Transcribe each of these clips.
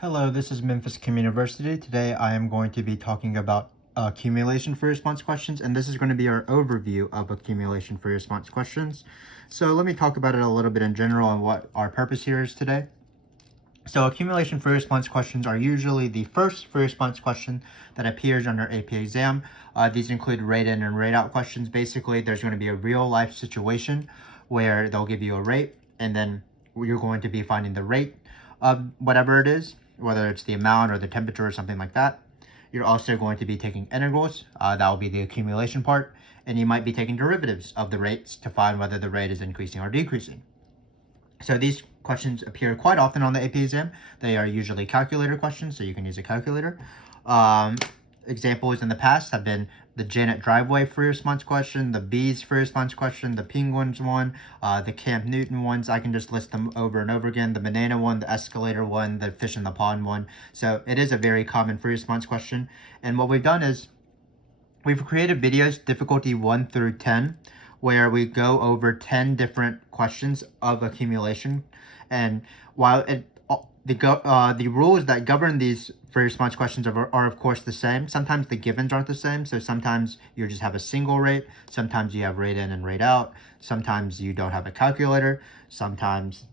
Hello, this is Memphis Communiversity. Today I am going to be talking about accumulation free response questions, and this is going to be our overview of accumulation free response questions. So let me talk about it a little bit in general and what our purpose here is today. So accumulation free response questions are usually the first free response question that appears on your AP exam. These include rate in and rate out questions. Basically, there's going to be a real life situation where they'll give you a rate, and then you're going to be finding the rate of whatever it is, whether it's the amount or the temperature or something like that. You're also going to be taking integrals. That will be the accumulation part. And you might be taking derivatives of the rates to find whether the rate is increasing or decreasing. So these questions appear quite often on the AP exam. They are usually calculator questions, so you can use a calculator. Examples in the past have been the Janet driveway free response question, the bees free response question, the penguins one, the Camp Newton ones. I can just list them over and over again. The banana one, the escalator one, the fish in the pond one. So it is a very common free response question. And what we've done is we've created videos, difficulty 1 through 10, where we go over 10 different questions of accumulation. And while the rules that govern these free response questions are of course the same, sometimes the givens aren't the same. So sometimes you just have a single rate, sometimes you have rate in and rate out, sometimes you don't have a calculator, sometimes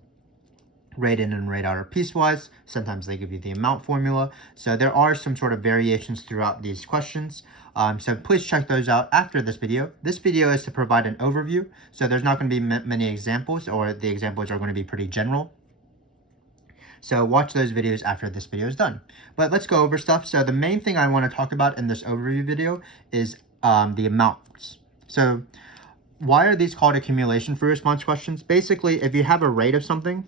rate in and rate out are piecewise, sometimes they give you the amount formula. So there are some sort of variations throughout these questions. So please check those out after this video. This video is to provide an overview, so there's not going to be many examples, or the examples are going to be pretty general. So watch those videos after this video is done. But let's go over stuff. So the main thing I want to talk about in this overview video is the amounts. So why are these called accumulation free response questions? Basically, if you have a rate of something,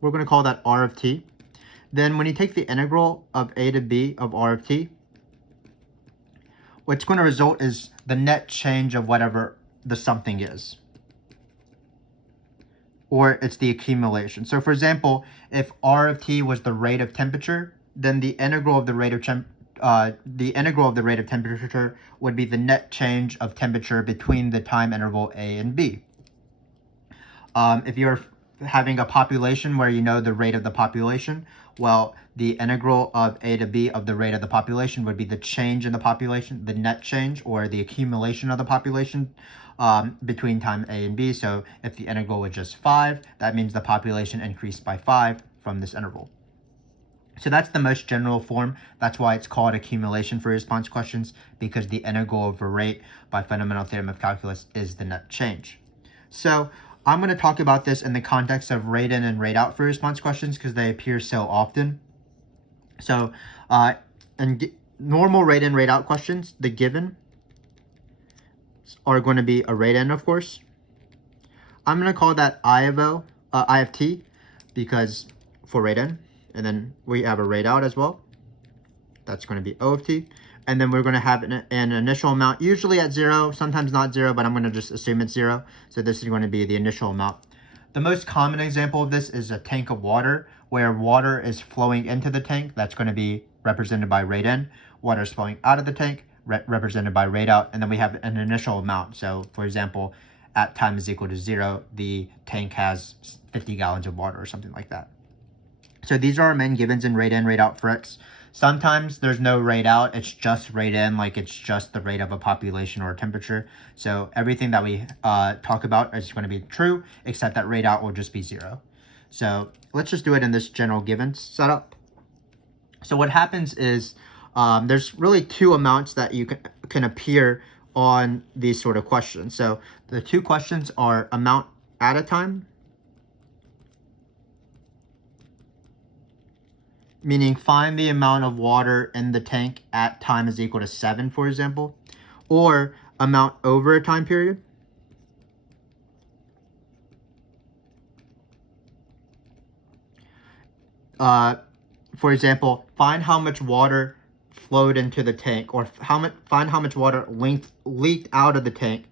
we're going to call that R of t. Then when you take the integral of a to b of R of t, what's going to result is the net change of whatever the something is. Or it's the accumulation. So for example, if R of t was the rate of temperature, then the integral of the rate of temperature would be the net change of temperature between the time interval a and b. If you're having a population where you know the rate of the population, well, the integral of a to b of the rate of the population would be the change in the population, the net change, or the accumulation of the population between time a and b. So if the integral was just 5, that means the population increased by 5 from this interval. So that's the most general form. That's why it's called accumulation free response questions, because the integral of a rate by fundamental theorem of calculus is the net change. So I'm going to talk about this in the context of rate in and rate out free response questions because they appear so often. So normal rate in, rate out questions, the given are going to be a rate in, of course. I'm going to call that I of t, because for rate in, and then we have a rate out as well. That's going to be O of t. And then we're going to have an initial amount, usually at 0, sometimes not 0, but I'm going to just assume it's 0. So this is going to be the initial amount. The most common example of this is a tank of water, where water is flowing into the tank. That's going to be represented by rate in. Water is flowing out of the tank, represented by rate out. And then we have an initial amount. So for example, at time is equal to 0, the tank has 50 gallons of water or something like that. So these are our main givens in rate in, rate out for X. Sometimes there's no rate out, it's just rate in, like it's just the rate of a population or a temperature. So everything that we talk about is going to be true, except that rate out will just be 0. So let's just do it in this general given setup. So what happens is there's really two amounts that you can appear on these sort of questions. So the two questions are amount at a time, meaning find the amount of water in the tank at time is equal to 7, for example, or amount over a time period. For example, find how much water flowed into the tank, or find how much water leaked out of the tank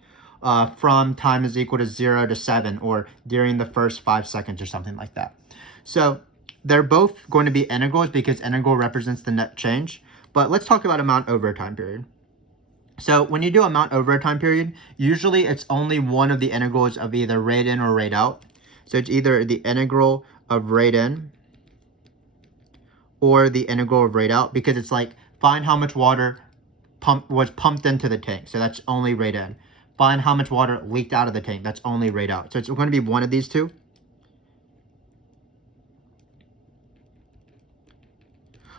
from time is equal to 0 to 7, or during the first 5 seconds or something like that. So they're both going to be integrals because integral represents the net change. But let's talk about amount over a time period. So when you do amount over a time period, usually it's only one of the integrals of either rate in or rate out. So it's either the integral of rate in or the integral of rate out, because it's like find how much water was pumped into the tank. So that's only rate in. Find how much water leaked out of the tank. That's only rate out. So it's going to be one of these two.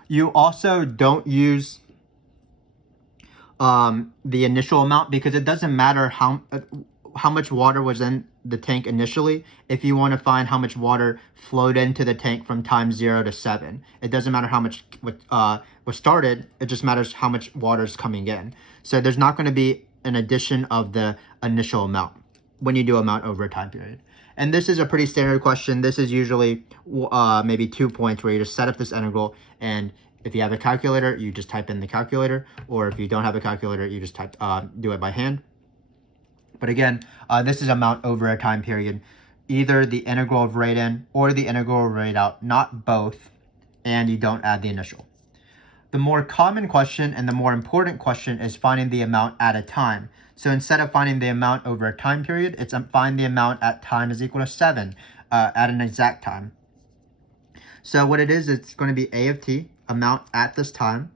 You also don't use the initial amount, because it doesn't matter how much water was in the tank initially if you want to find how much water flowed into the tank from time 0 to 7. It doesn't matter how much was started, it just matters how much water is coming in. So there's not going to be an addition of the initial amount when you do amount over a time period. And this is a pretty standard question. This is usually maybe 2 points where you just set up this integral, and if you have a calculator, you just type in the calculator, or if you don't have a calculator, you just do it by hand. But again, this is amount over a time period, either the integral of rate in or the integral of rate out, not both, and you don't add the initial. The more common question and the more important question is finding the amount at a time. So instead of finding the amount over a time period, it's find the amount at time is equal to 7 at an exact time. So what it is, it's going to be A of t, amount at this time.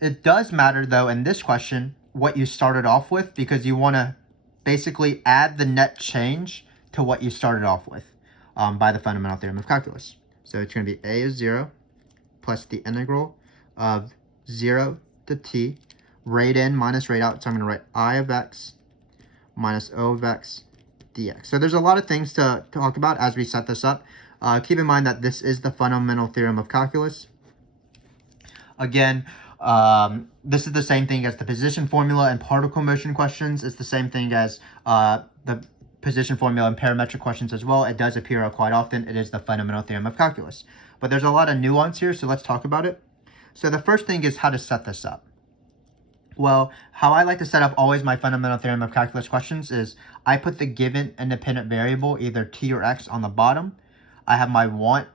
It does matter, though, in this question, what you started off with, because you want to basically add the net change to what you started off with by the fundamental theorem of calculus. So it's going to be A is 0 plus the integral of 0 to t, rate in minus rate out. So I'm going to write I of x minus O of x dx. So there's a lot of things to talk about as we set this up. Keep in mind that this is the fundamental theorem of calculus. Again, this is the same thing as the position formula and particle motion questions. It's the same thing as the position formula and parametric questions as well. It does appear quite often. It is the fundamental theorem of calculus. But there's a lot of nuance here, so let's talk about it. So the first thing is how to set this up. Well, how I like to set up always my fundamental theorem of calculus questions is I put the given independent variable, either t or x, on the bottom. I have my want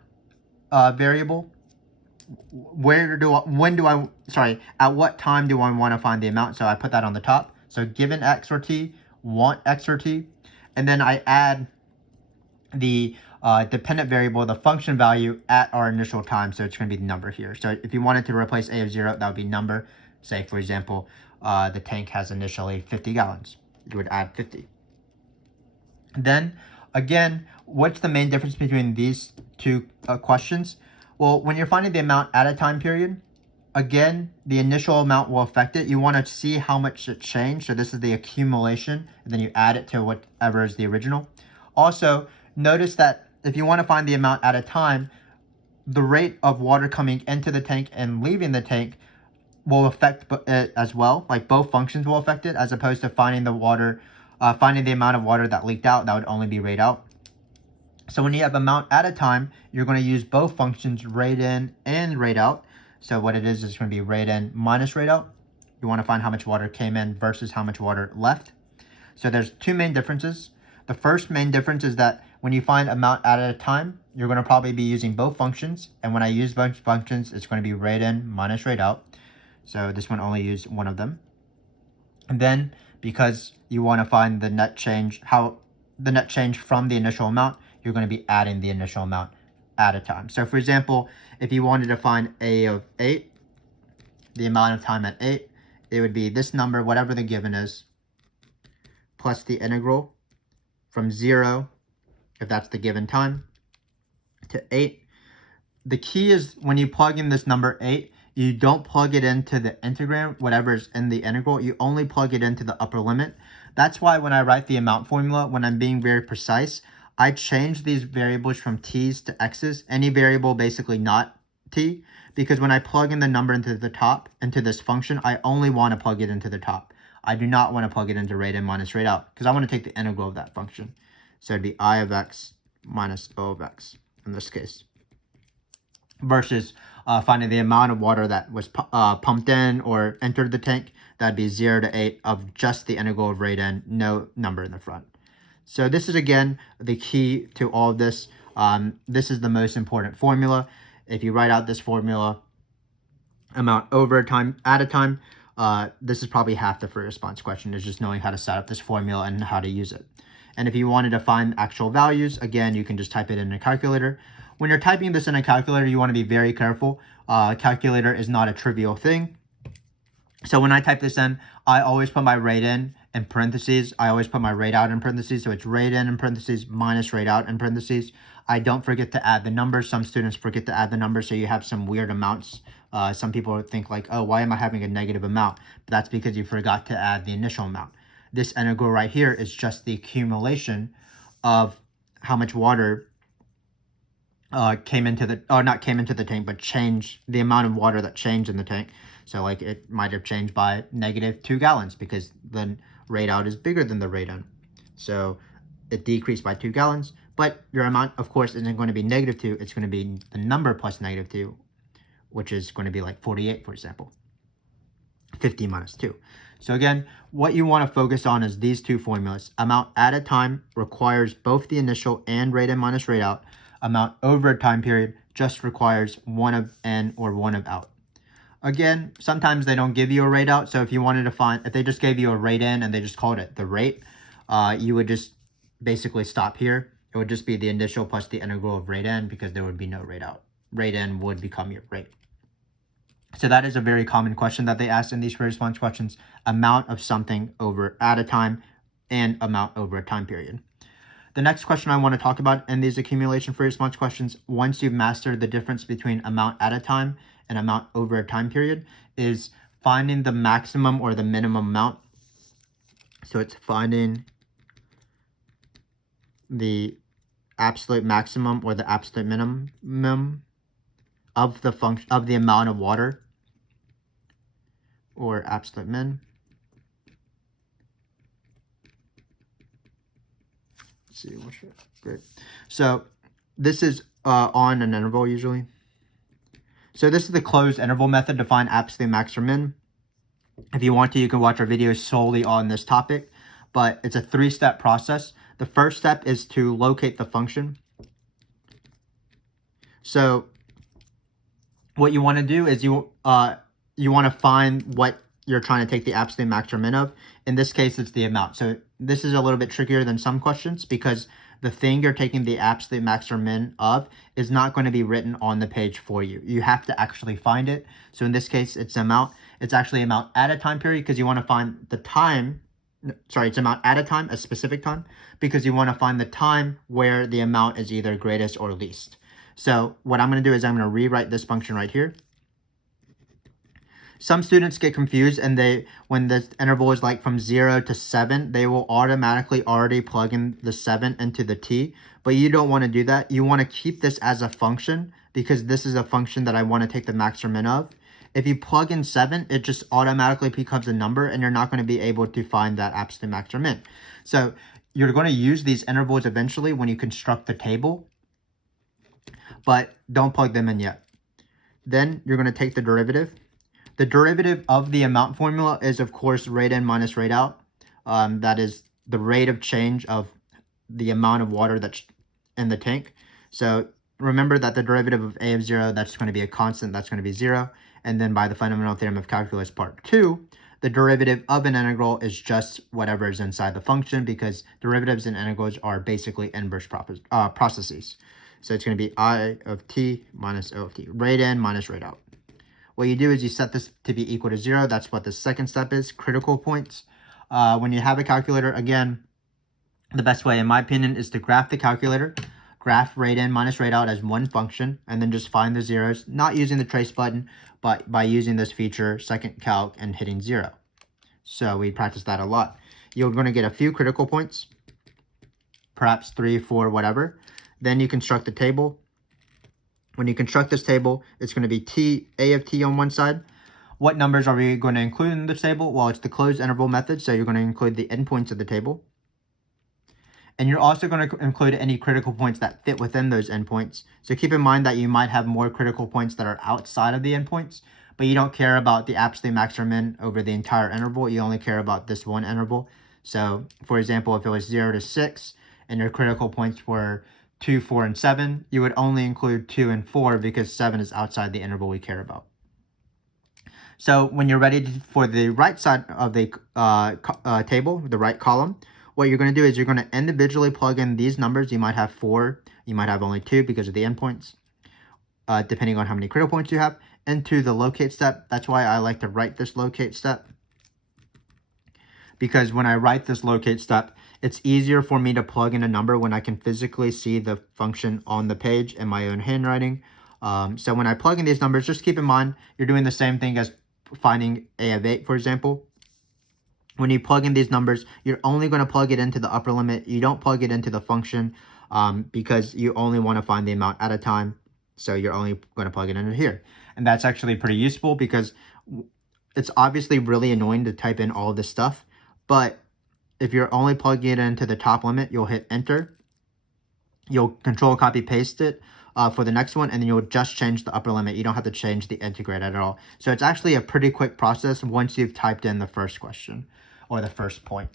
variable. At what time do I want to find the amount? So I put that on the top. So given x or t, want x or t, and then I add the dependent variable, the function value at our initial time. So it's going to be the number here. So if you wanted to replace a of 0, that would be number. Say, for example, the tank has initially 50 gallons. You would add 50. Then, again, what's the main difference between these two questions? Well, when you're finding the amount at a time period, again, the initial amount will affect it. You want to see how much it changed. So this is the accumulation, and then you add it to whatever is the original. Also, notice that if you want to find the amount at a time, the rate of water coming into the tank and leaving the tank will affect it as well. Like both functions will affect it, as opposed to finding the amount of water that leaked out. That would only be rate out. So when you have amount at a time, you're going to use both functions, rate in and rate out. So what it is going to be rate in minus rate out. You want to find how much water came in versus how much water left. So there's two main differences. The first main difference is that when you find amount at a time, you're going to probably be using both functions. And when I use both functions, it's going to be rate in minus rate out. So this one only used one of them. And then because you want to find the net change, how the net change from the initial amount, you're going to be adding the initial amount at a time. So for example, if you wanted to find a of 8, the amount of time at 8, it would be this number, whatever the given is, plus the integral from 0, if that's the given time, to 8. The key is when you plug in this number 8, you don't plug it into the integrand, whatever's in the integral. You only plug it into the upper limit. That's why when I write the amount formula, when I'm being very precise, I change these variables from t's to x's, any variable basically not t, because when I plug in the number into the top, into this function, I only want to plug it into the top. I do not want to plug it into rate in minus rate out, because I want to take the integral of that function. So it'd be I of x minus O of x in this case, versus finding the amount of water that was pumped in or entered the tank. That'd be 0 to 8 of just the integral of rate in, no number in the front. So this is, again, the key to all of this. This is the most important formula. If you write out this formula, amount over time at a time, this is probably half the free response question, is just knowing how to set up this formula and how to use it. And if you wanted to find actual values, again, you can just type it in a calculator. When you're typing this in a calculator, you want to be very careful. Calculator is not a trivial thing. So when I type this in, I always put my rate in parentheses. I always put my rate out in parentheses. So it's rate in parentheses minus rate out in parentheses. I don't forget to add the numbers. Some students forget to add the numbers, so you have some weird amounts. Some people think like, oh, why am I having a negative amount? But that's because you forgot to add the initial amount. This integral right here is just the accumulation of how much water not came into the tank, but changed the amount of water that changed in the tank. So like it might have changed by -2 gallons because the rate out is bigger than the rate in. So it decreased by 2 gallons, but your amount, of course, isn't going to be -2. It's going to be the number plus -2, which is going to be like 48, for example. 50 minus 2. So again, what you want to focus on is these two formulas. Amount at a time requires both the initial and rate in minus rate out. Amount over a time period just requires one of in or one of out. Again, sometimes they don't give you a rate out. So if you wanted to find, if they just gave you a rate in and they just called it the rate, you would just basically stop here. It would just be the initial plus the integral of rate in because there would be no rate out. Rate in would become your rate. So that is a very common question that they ask in these free response questions. Amount of something over at a time and amount over a time period. The next question I want to talk about in these accumulation free response questions, once you've mastered the difference between amount at a time and amount over a time period, is finding the maximum or the minimum amount. So it's finding the absolute maximum or the absolute minimum of the function of the amount of water, or absolute min. Let's see, great. So this is on an interval usually. So this is the closed interval method to find absolute max or min. If you want to, you can watch our videos solely on this topic, but it's a 3-step process. The first step is to locate the function. So what you want to do is you want to find what you're trying to take the absolute max or min of. In this case, it's the amount. So this is a little bit trickier than some questions because the thing you're taking the absolute max or min of is not going to be written on the page for you. You have to actually find it. So in this case, it's amount. It's actually amount at a time period because you want to find the time. Sorry, it's amount at a time, a specific time, because you want to find the time where the amount is either greatest or least. So what I'm going to do is I'm going to rewrite this function right here. Some students get confused and when the interval is like from 0 to 7, they will automatically already plug in the 7 into the t, but you don't want to do that. You want to keep this as a function because this is a function that I want to take the max or min of. If you plug in 7, it just automatically becomes a number and you're not going to be able to find that absolute max or min. So you're going to use these intervals eventually when you construct the table, but don't plug them in yet. Then you're going to take the derivative. The derivative of the amount formula is, of course, rate in minus rate out. That is the rate of change of the amount of water that's in the tank. So remember that the derivative of a of 0, that's going to be a constant, that's going to be 0. And then by the fundamental theorem of calculus part 2, the derivative of an integral is just whatever is inside the function because derivatives and integrals are basically inverse processes. So it's going to be I of t minus O of t, rate in minus rate out. What you do is you set this to be equal to 0. That's what the second step is, critical points. When you have a calculator, again, the best way, in my opinion, is to graph the calculator, graph rate in minus rate out as one function, and then just find the zeros, not using the trace button, but by using this feature, second calc, and hitting 0. So we practice that a lot. You're going to get a few critical points, perhaps 3, 4, whatever. Then you construct the table. When you construct this table, it's going to be a of t on one side. What numbers are we going to include in this table? Well, it's the closed interval method, so you're going to include the endpoints of the table. And you're also going to include any critical points that fit within those endpoints. So keep in mind that you might have more critical points that are outside of the endpoints, but you don't care about the absolute max or min over the entire interval. You only care about this one interval. So, for example, if it was 0 to 6 and your critical points were 2, 4, and 7, you would only include 2 and 4 because 7 is outside the interval we care about. So when you're ready for the right side of the table, the right column, what you're going to do is you're going to individually plug in these numbers. You might have 4, you might have only 2 because of the endpoints, depending on how many critical points you have, into the locate step. That's why I like to write this locate step, because when I write this locate step, it's easier for me to plug in a number when I can physically see the function on the page in my own handwriting. So when I plug in these numbers, just keep in mind, you're doing the same thing as finding a of 8, for example. When you plug in these numbers, you're only going to plug it into the upper limit. You don't plug it into the function because you only want to find the amount at a time. So you're only going to plug it into here. And that's actually pretty useful because it's obviously really annoying to type in all this stuff. But if you're only plugging it into the top limit, you'll hit enter. You'll control copy paste it for the next one, and then you'll just change the upper limit. You don't have to change the integrate at all. So it's actually a pretty quick process once you've typed in the first question or the first point.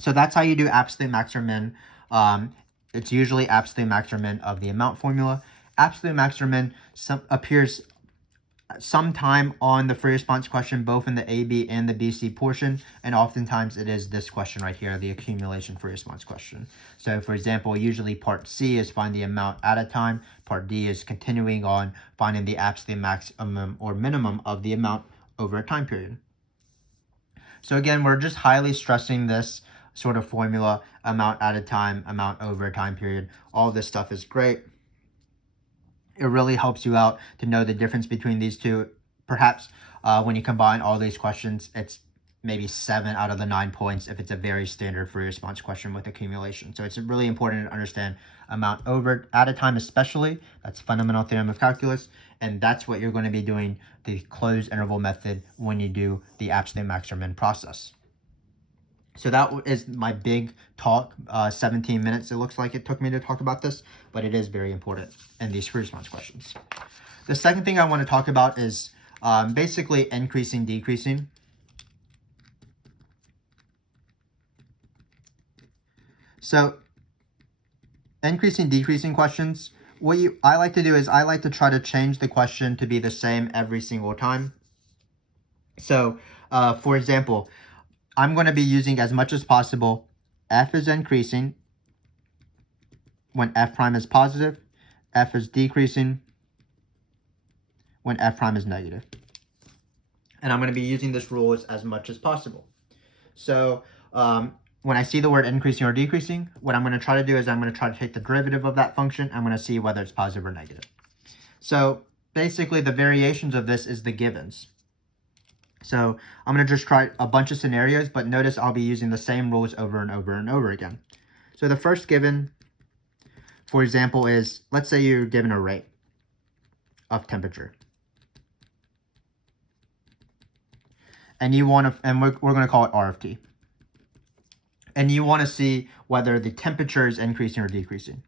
So that's how you do absolute max or min. It's usually absolute max or min of the amount formula. Absolute max or min appears sometime on the free response question, both in the AB and the BC portion, and oftentimes it is this question right here, the accumulation free response question. So for example, usually part C is find the amount at a time, part D is continuing on finding the absolute maximum or minimum of the amount over a time period. So again, we're just highly stressing this sort of formula, amount at a time, amount over a time period. All this stuff is great. It really helps you out to know the difference between these two. Perhaps when you combine all these questions, it's maybe 7 out of the 9 points if it's a very standard free response question with accumulation. So it's really important to understand amount over at a time especially. That's fundamental theorem of calculus. And that's what you're going to be doing the closed interval method when you do the absolute max or min process. So that is my big talk, 17 minutes it looks like it took me to talk about this, but it is very important in these free response questions. The second thing I want to talk about is basically increasing, decreasing. So increasing, decreasing questions, what I like to do is I like to try to change the question to be the same every single time. So for example, I'm going to be using as much as possible f is increasing when f prime is positive, f is decreasing when f prime is negative. And I'm going to be using this rule as much as possible. So when I see the word increasing or decreasing, what I'm going to try to do is I'm going to try to take the derivative of that function. I'm going to see whether it's positive or negative. So basically the variations of this is the givens. So I'm going to just try a bunch of scenarios, but notice I'll be using the same rules over and over and over again. So the first given, for example, is, let's say you're given a rate of temperature. And you want to, and we're going to call it R of t. And you want to see whether the temperature is increasing or decreasing.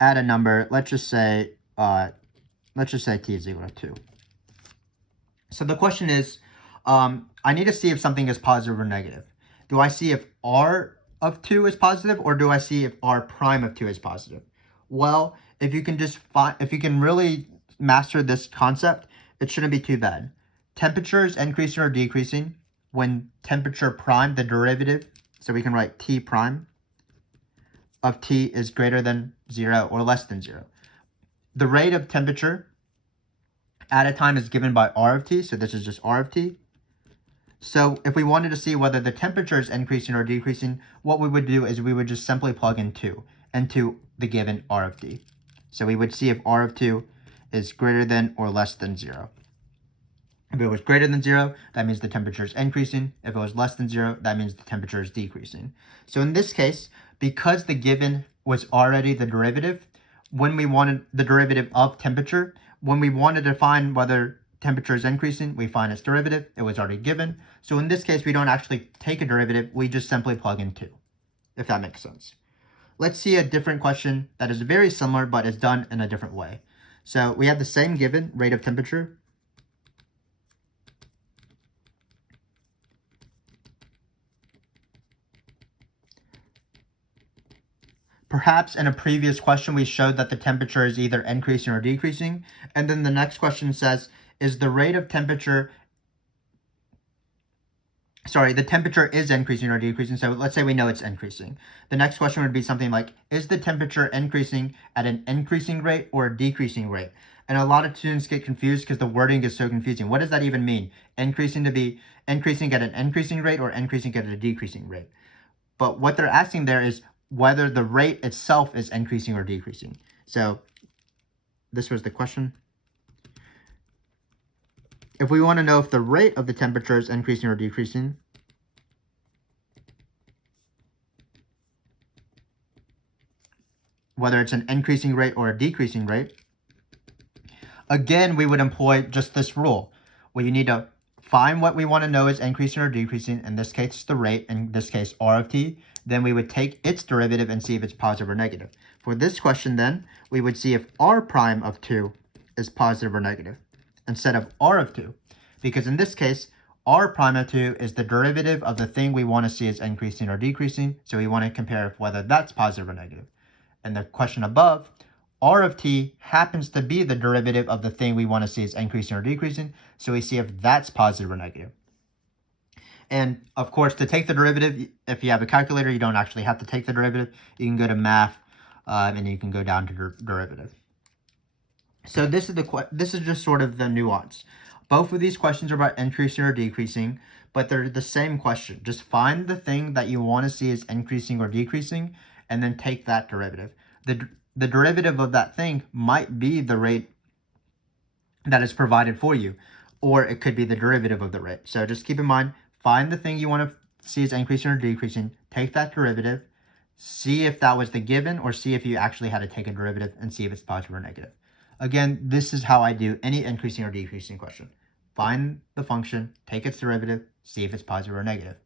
Add a number, let's just say t is equal to 2. So the question is, I need to see if something is positive or negative. Do I see if r of 2 is positive, or do I see if r prime of 2 is positive? Well, if you can really master this concept, it shouldn't be too bad. Temperature is increasing or decreasing when temperature prime, the derivative, so we can write t prime of t is greater than 0 or less than 0. The rate of temperature at a time is given by r of t, so this is just r of t. So if we wanted to see whether the temperature is increasing or decreasing, what we would do is we would just simply plug in 2 into the given r of t. So we would see if r of 2 is greater than or less than 0. If it was greater than 0, that means the temperature is increasing. If it was less than 0, that means the temperature is decreasing. So in this case, because the given was already the derivative, when we wanted the derivative of temperature, when we wanted to find whether temperature is increasing, we find its derivative. It was already given. So in this case, we don't actually take a derivative. We just simply plug in 2, if that makes sense. Let's see a different question that is very similar, but is done in a different way. So we have the same given, rate of temperature. Perhaps in a previous question, we showed that the temperature is either increasing or decreasing. And then the next question says, is the rate of temperature, the temperature is increasing or decreasing. So let's say we know it's increasing. The next question would be something like, is the temperature increasing at an increasing rate or a decreasing rate? And a lot of students get confused because the wording is so confusing. What does that even mean? Increasing to be increasing at an increasing rate or increasing at a decreasing rate? But what they're asking there is whether the rate itself is increasing or decreasing. So this was the question. If we want to know if the rate of the temperature is increasing or decreasing, whether it's an increasing rate or a decreasing rate, again, we would employ just this rule, where you need to find what we want to know is increasing or decreasing. In this case, it's the rate. In this case, r of t. Then we would take its derivative and see if it's positive or negative. For this question, then, we would see if r prime of 2 is positive or negative instead of r of 2. Because in this case, r prime of 2 is the derivative of the thing we want to see is increasing or decreasing. So we want to compare whether that's positive or negative. And the question above, r of t happens to be the derivative of the thing we want to see is increasing or decreasing. So we see if that's positive or negative. And of course, to take the derivative, if you have a calculator, you don't actually have to take the derivative. You can go to math, and you can go down to derivative. So this is just sort of the nuance. Both of these questions are about increasing or decreasing, but they're the same question. Just find the thing that you want to see is increasing or decreasing, and then take that derivative. The derivative of that thing might be the rate that is provided for you, or it could be the derivative of the rate. So just keep in mind, find the thing you want to see is increasing or decreasing, take that derivative, see if that was the given, or see if you actually had to take a derivative and see if it's positive or negative. Again, this is how I do any increasing or decreasing question. Find the function, take its derivative, see if it's positive or negative.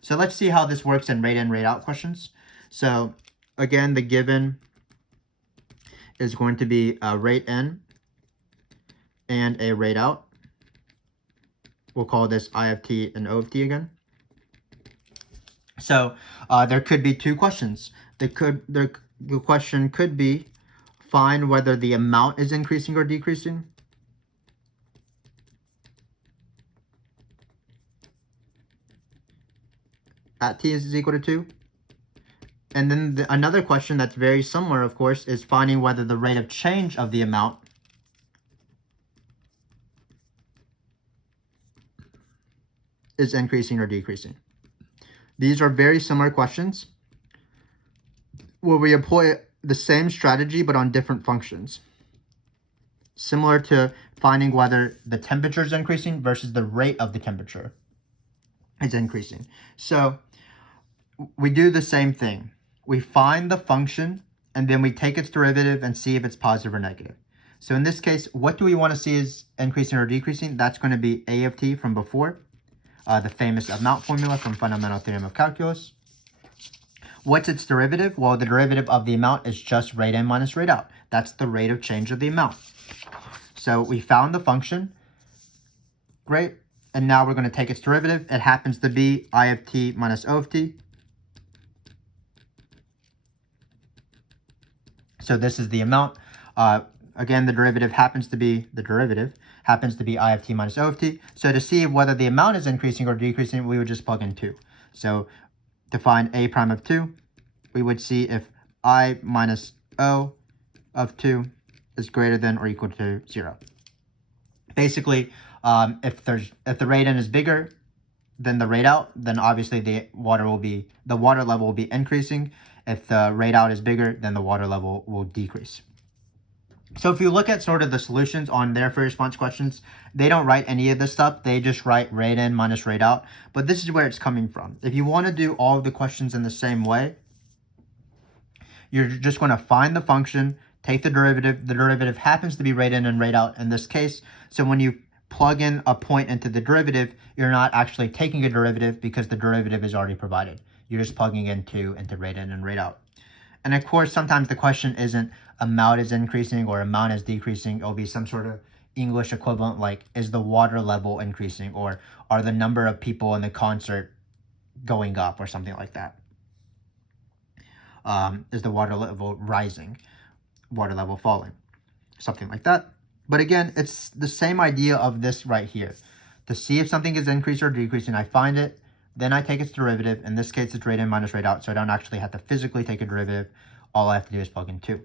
So let's see how this works in rate in, rate out questions. So again, the given is going to be a rate in and a rate out. We'll call this I of t and O of t again. So there could be two questions. The question could be, find whether the amount is increasing or decreasing. At t is equal to 2. And then another question that's very similar, of course, is finding whether the rate of change of the amount is increasing or decreasing. These are very similar questions where we employ the same strategy but on different functions. Similar to finding whether the temperature is increasing versus the rate of the temperature is increasing. So we do the same thing. We find the function and then we take its derivative and see if it's positive or negative. So in this case, what do we want to see is increasing or decreasing? That's going to be A of t from before, the famous amount formula from fundamental theorem of calculus. What's its derivative? Well, the derivative of the amount is just rate in minus rate out. That's the rate of change of the amount. So we found the function. Great. And now we're going to take its derivative. It happens to be I of t minus O of t. So this is the amount. Again, the derivative happens to be I of t minus O of t. So to see whether the amount is increasing or decreasing, we would just plug in 2. So to find A prime of 2, we would see if I minus O of 2 is greater than or equal to 0. Basically, if the rate in is bigger than the rate out, then obviously the water level will be increasing. If the rate out is bigger, then the water level will decrease. So if you look at sort of the solutions on their free response questions, they don't write any of this stuff. They just write rate in minus rate out. But this is where it's coming from. If you want to do all of the questions in the same way, you're just going to find the function, take the derivative. The derivative happens to be rate in and rate out in this case. So when you plug in a point into the derivative, you're not actually taking a derivative because the derivative is already provided. You're just plugging in 2 into rate in and rate out. And of course, sometimes the question isn't amount is increasing or amount is decreasing. It'll be some sort of English equivalent like, is the water level increasing, or are the number of people in the concert going up, or something like that. is the water level rising, water level falling, something like that. But again, it's the same idea of this right here. To see if something is increasing or decreasing, I find it, then I take its derivative. In this case, it's rate in minus rate out, so I don't actually have to physically take a derivative. All I have to do is plug in 2.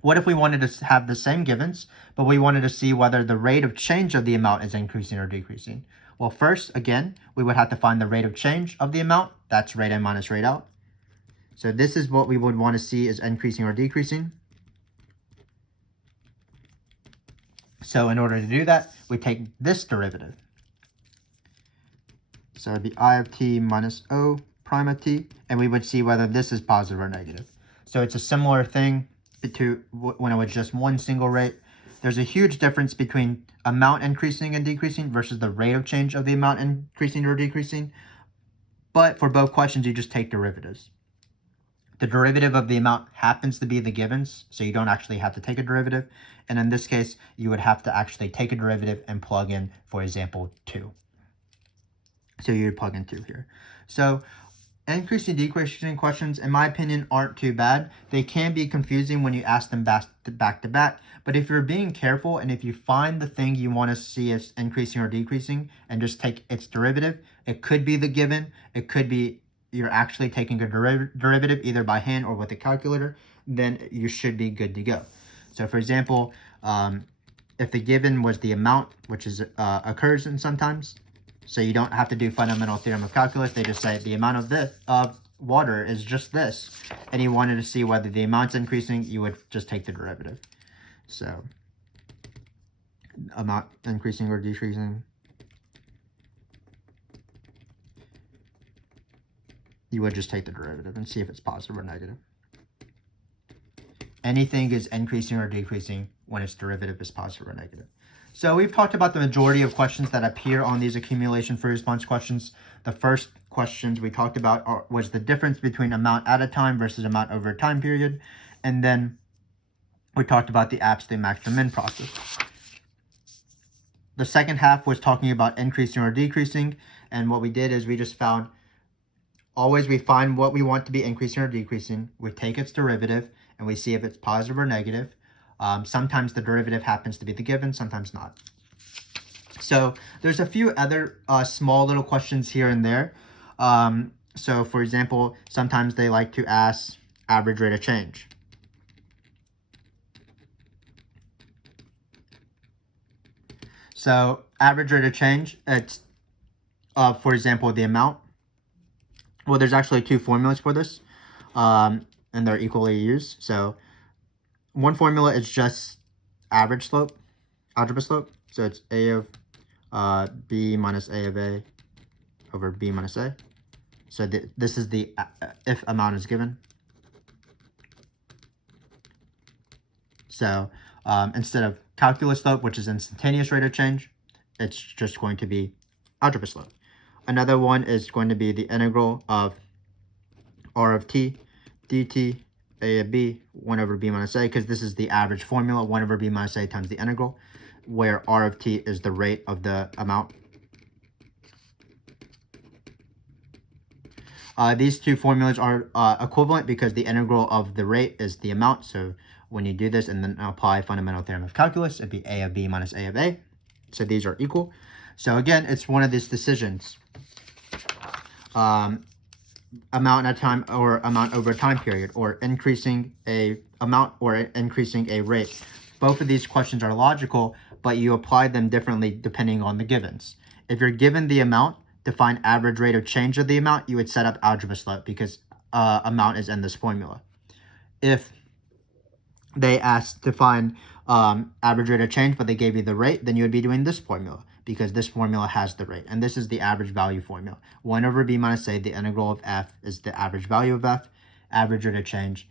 What if we wanted to have the same givens, but we wanted to see whether the rate of change of the amount is increasing or decreasing? Well, first, again, we would have to find the rate of change of the amount. That's rate in minus rate out. So this is what we would want to see is increasing or decreasing. So in order to do that, we take this derivative. So it'd be I of t minus O prime of t, and we would see whether this is positive or negative. So it's a similar thing to when it was just one single rate. There's a huge difference between amount increasing and decreasing versus the rate of change of the amount increasing or decreasing. But for both questions, you just take derivatives. The derivative of the amount happens to be the givens, so you don't actually have to take a derivative. And in this case, you would have to actually take a derivative and plug in, for example, 2. So you would plug in 2 here. So increasing, decreasing questions, in my opinion, aren't too bad. They can be confusing when you ask them back to back. But if you're being careful and if you find the thing you want to see as increasing or decreasing and just take its derivative, it could be the given. It could be you're actually taking a derivative either by hand or with a calculator, then you should be good to go. So for example, if the given was the amount, which is occurs in sometimes, so you don't have to do fundamental theorem of calculus. They just say the amount of this water is just this, and you wanted to see whether the amount's increasing, you would just take the derivative. So amount increasing or decreasing, you would just take the derivative and see if it's positive or negative. Anything is increasing or decreasing when its derivative is positive or negative. So we've talked about the majority of questions that appear on these accumulation free response questions. The first questions we talked about was the difference between amount at a time versus amount over a time period. And then we talked about the absolute maximum min process. The second half was talking about increasing or decreasing. And what we did is we just found, always we find what we want to be increasing or decreasing. We take its derivative and we see if it's positive or negative. Sometimes the derivative happens to be the given, sometimes not. So there's a few other small little questions here and there. So for example, sometimes they like to ask average rate of change. So average rate of change, it's, for example, the amount. Well, there's actually 2 formulas for this, and they're equally used. So one formula is just average slope, algebra slope. So it's A of B minus A of A over B minus A. So this is the if amount is given. So instead of calculus slope, which is instantaneous rate of change, it's just going to be algebra slope. Another one is going to be the integral of R of t dt A of b 1 over b minus a, because this is the average formula, 1 over b minus a times the integral, where R of t is the rate of the amount. These 2 formulas are equivalent because the integral of the rate is the amount. So when you do this and then apply fundamental theorem of calculus, it'd be A of b minus A of a. So these are equal. So again, it's one of these decisions. Amount at a time or amount over a time period, or increasing a amount or increasing a rate. Both of these questions are logical, but you apply them differently depending on the givens. If you're given the amount, to find average rate of change of the amount, you would set up algebra slope because amount is in this formula. If they asked to find average rate of change, but they gave you the rate, then you would be doing this formula because this formula has the rate. And this is the average value formula. 1 over b minus a, the integral of f, is the average value of f. Average rate of change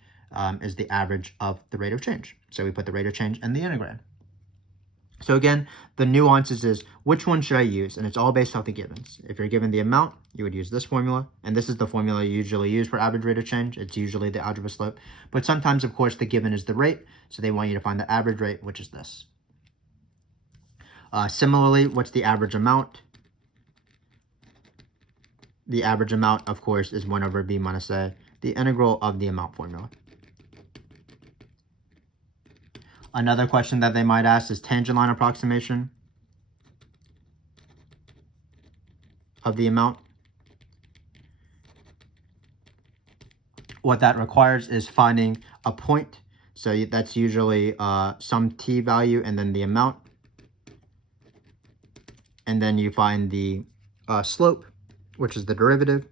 is the average of the rate of change. So we put the rate of change in the integrand. So again, the nuances is which one should I use? And it's all based off the givens. If you're given the amount, you would use this formula. And this is the formula you usually use for average rate of change. It's usually the algebra slope. But sometimes, of course, the given is the rate. So they want you to find the average rate, which is this. Similarly, what's the average amount? The average amount, of course, is 1 over b minus a. the integral of the amount formula. Another question that they might ask is tangent line approximation of the amount. What that requires is finding a point. So that's usually some t value and then the amount. And then you find the slope, which is the derivative.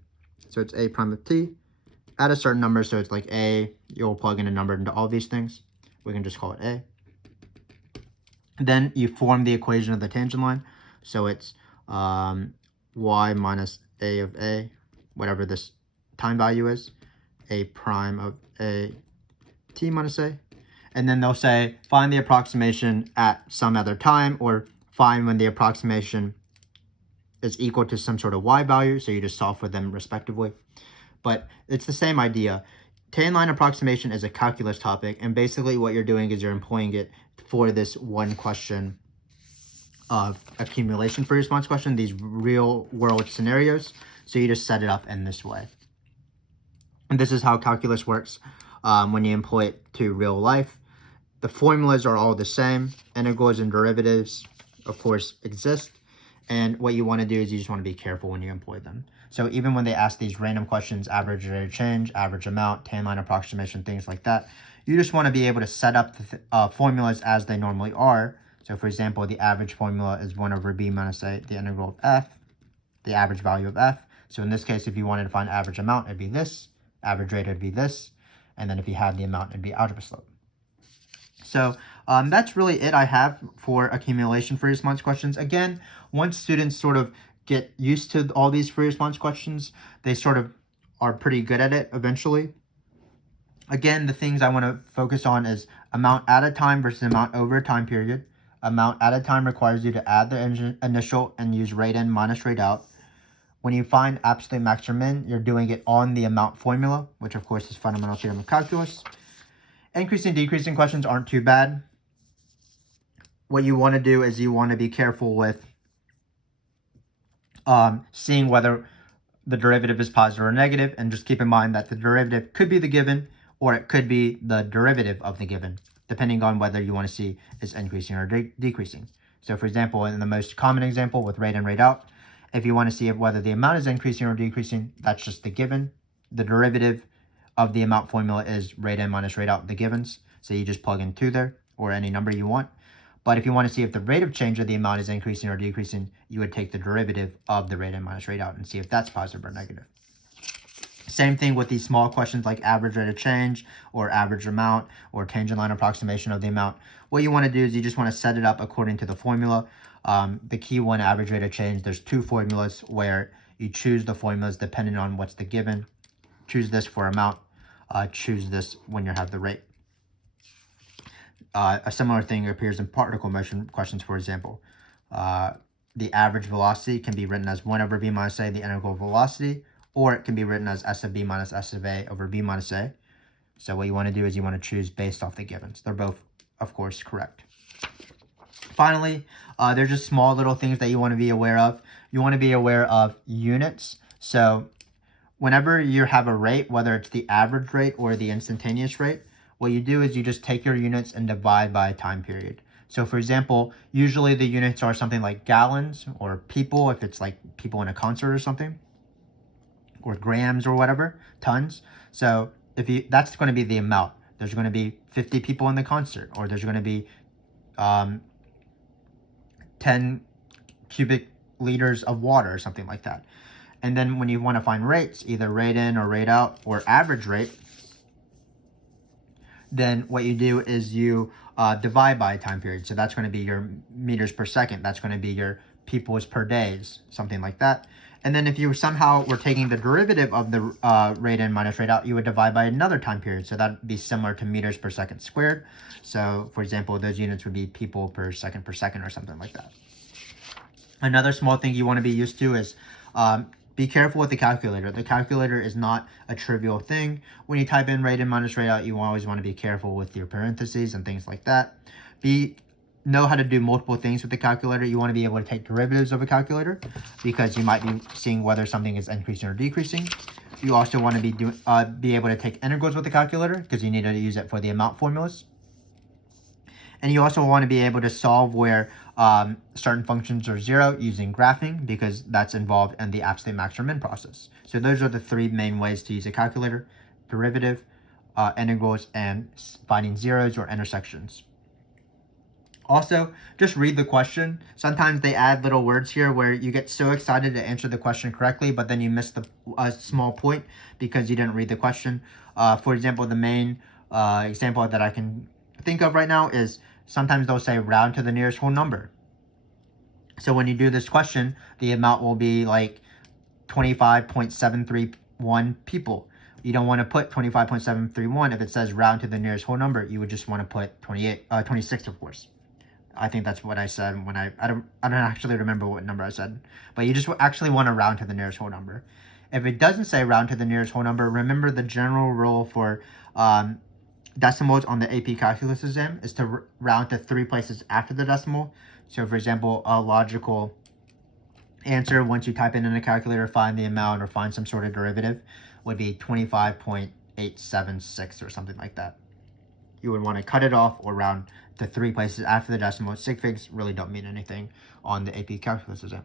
So it's a prime of t at a certain number. So it's like a, you'll plug in a number into all these things. We can just call it a. Then you form the equation of the tangent line. So it's y minus a of a, whatever this time value is, a prime of a t minus a. And then they'll say, find the approximation at some other time, or find when the approximation is equal to some sort of y value. So you just solve for them respectively. But it's the same idea. Tangent line approximation is a calculus topic, and basically what you're doing is you're employing it for this one question of accumulation free response question, these real world scenarios. So you just set it up in this way. And this is how calculus works when you employ it to real life. The formulas are all the same. Integrals and derivatives, of course, exist. And what you want to do is you just want to be careful when you employ them. So even when they ask these random questions, average rate of change, average amount, tangent line approximation, things like that, you just want to be able to set up the formulas as they normally are. So for example, the average formula is 1 over b minus a, the integral of f, the average value of f. So in this case, if you wanted to find average amount, it'd be this, average rate would be this, and then if you had the amount, it'd be algebra slope. So that's really it I have for accumulation free response questions. Again, once students sort of get used to all these free response questions, they sort of are pretty good at it eventually. Again, the things I want to focus on is amount at a time versus amount over a time period. Amount at a time requires you to add the initial and use rate in minus rate out. When you find absolute max or min, you're doing it on the amount formula, which of course is fundamental theorem of calculus. Increasing, decreasing questions aren't too bad. What you want to do is you want to be careful with seeing whether the derivative is positive or negative, and just keep in mind that the derivative could be the given, or it could be the derivative of the given, depending on whether you want to see is increasing or decreasing. So for example, in the most common example with rate in, rate out, if you want to see whether the amount is increasing or decreasing, that's just the given. The derivative of the amount formula is rate in minus rate out, the givens. So you just plug in 2 there, or any number you want. But if you want to see if the rate of change of the amount is increasing or decreasing, you would take the derivative of the rate in minus rate out and see if that's positive or negative. Same thing with these small questions like average rate of change or average amount or tangent line approximation of the amount. What you want to do is you just want to set it up according to the formula. The key one, average rate of change, there's 2 formulas where you choose the formulas depending on what's the given. Choose this for amount, choose this when you have the rate. A similar thing appears in particle motion questions, for example. The average velocity can be written as 1 over v minus a, the integral velocity, or it can be written as s of b minus s of a over b minus a. So what you want to do is you want to choose based off the givens. They're both, of course, correct. Finally, there's just small little things that you want to be aware of. You want to be aware of units. So whenever you have a rate, whether it's the average rate or the instantaneous rate, what you do is you just take your units and divide by a time period. So for example, usually the units are something like gallons, or people, if it's like people in a concert or something, or grams or whatever, tons. So that's going to be the amount. There's going to be 50 people in the concert, or there's going to be 10 cubic liters of water or something like that. And then when you want to find rates, either rate in or rate out or average rate, then what you do is you divide by a time period. So that's going to be your meters per second. That's going to be your peoples per days, something like that. And then if you somehow were taking the derivative of the rate in minus rate out, you would divide by another time period. So that would be similar to meters per second squared. So for example, those units would be people per second or something like that. Another small thing you want to be used to is be careful with the calculator. The calculator is not a trivial thing. When you type in rate in minus rate out, you always want to be careful with your parentheses and things like that. Know how to do multiple things with the calculator. You want to be able to take derivatives of a calculator because you might be seeing whether something is increasing or decreasing. You also want to be able to take integrals with the calculator because you need to use it for the amount formulas. And you also want to be able to solve where certain functions are zero using graphing because that's involved in the absolute max or min process. So those are the three main ways to use a calculator: derivative, integrals, and finding zeros or intersections. Also, just read the question. Sometimes they add little words here where you get so excited to answer the question correctly, but then you miss the small point because you didn't read the question. For example, the main example that I can think of right now is sometimes they'll say round to the nearest whole number. So when you do this question, the amount will be like 25.731 people. You don't want to put 25.731 if it says round to the nearest whole number. You would just want to put 26, of course. I think that's what I said when I don't actually remember what number I said, but you just actually want to round to the nearest whole number. If it doesn't say round to the nearest whole number, remember the general rule for decimals on the AP Calculus exam is to round to 3 places after the decimal. So for example, a logical answer, once you type in a calculator, find the amount or find some sort of derivative, would be 25.876 or something like that. You would want to cut it off or round to 3 places after the decimal. Sig figs really don't mean anything on the AP Calculus exam.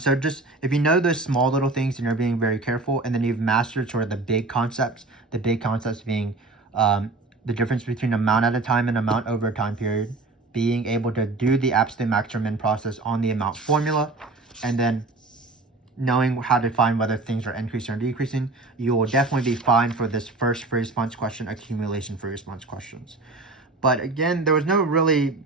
So just, if you know those small little things and you're being very careful, and then you've mastered sort of the big concepts being the difference between amount at a time and amount over a time period, being able to do the absolute max or min process on the amount formula, and then knowing how to find whether things are increasing or decreasing, you will definitely be fine for this first free response question, accumulation free response questions. But again, there was no really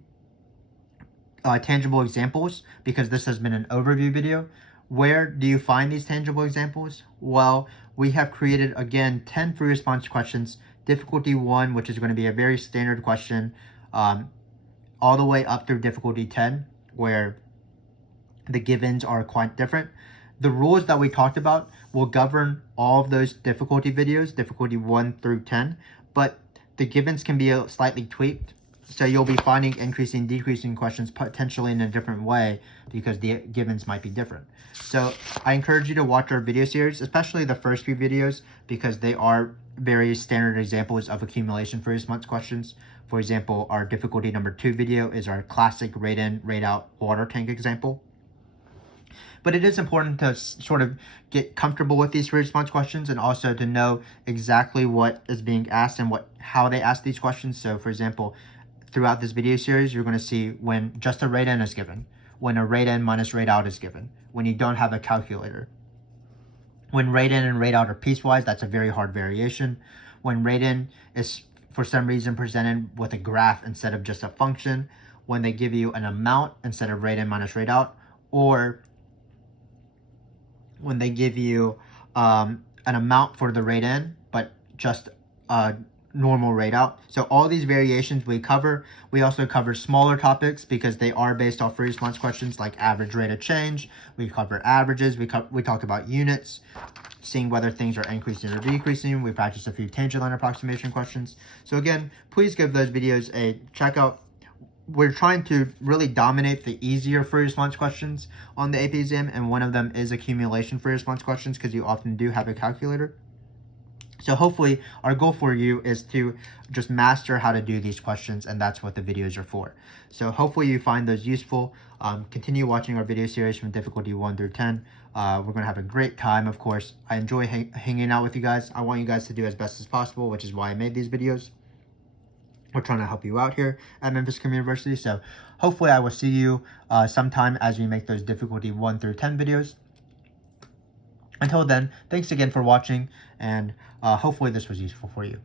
tangible examples because this has been an overview video. Where do you find these tangible examples? Well, we have created, again, 10 free response questions, difficulty 1, which is going to be a very standard question, all the way up through difficulty 10, where the givens are quite different. The rules that we talked about will govern all of those difficulty videos, difficulty 1 through 10, but the givens can be slightly tweaked. So you'll be finding increasing, decreasing questions potentially in a different way because the givens might be different. So I encourage you to watch our video series, especially the first few videos, because they are very standard examples of accumulation free response questions. For example, our difficulty number 2 video is our classic rate in, rate out water tank example. But it is important to sort of get comfortable with these free response questions and also to know exactly what is being asked and how they ask these questions. So for example, throughout this video series, you're going to see when just a rate in is given, when a rate in minus rate out is given, when you don't have a calculator. When rate in and rate out are piecewise, that's a very hard variation. When rate in is for some reason presented with a graph instead of just a function, when they give you an amount instead of rate in minus rate out, or when they give you an amount for the rate in, but just a normal rate out. So all these variations we cover. We also cover smaller topics because they are based off free response questions like average rate of change. We cover averages. We talk about units, seeing whether things are increasing or decreasing. We practice a few tangent line approximation questions. So again, please give those videos a check out. We're trying to really dominate the easier free response questions on the AP exam, and one of them is accumulation free response questions because you often do have a calculator. So hopefully our goal for you is to just master how to do these questions, and that's what the videos are for. So hopefully you find those useful. Continue watching our video series from difficulty 1 through 10. We're going to have a great time, of course. I enjoy hanging out with you guys. I want you guys to do as best as possible, which is why I made these videos. We're trying to help you out here at Memphis Communiversity. So hopefully I will see you sometime as we make those difficulty 1 through 10 videos. Until then, thanks again for watching, and hopefully this was useful for you.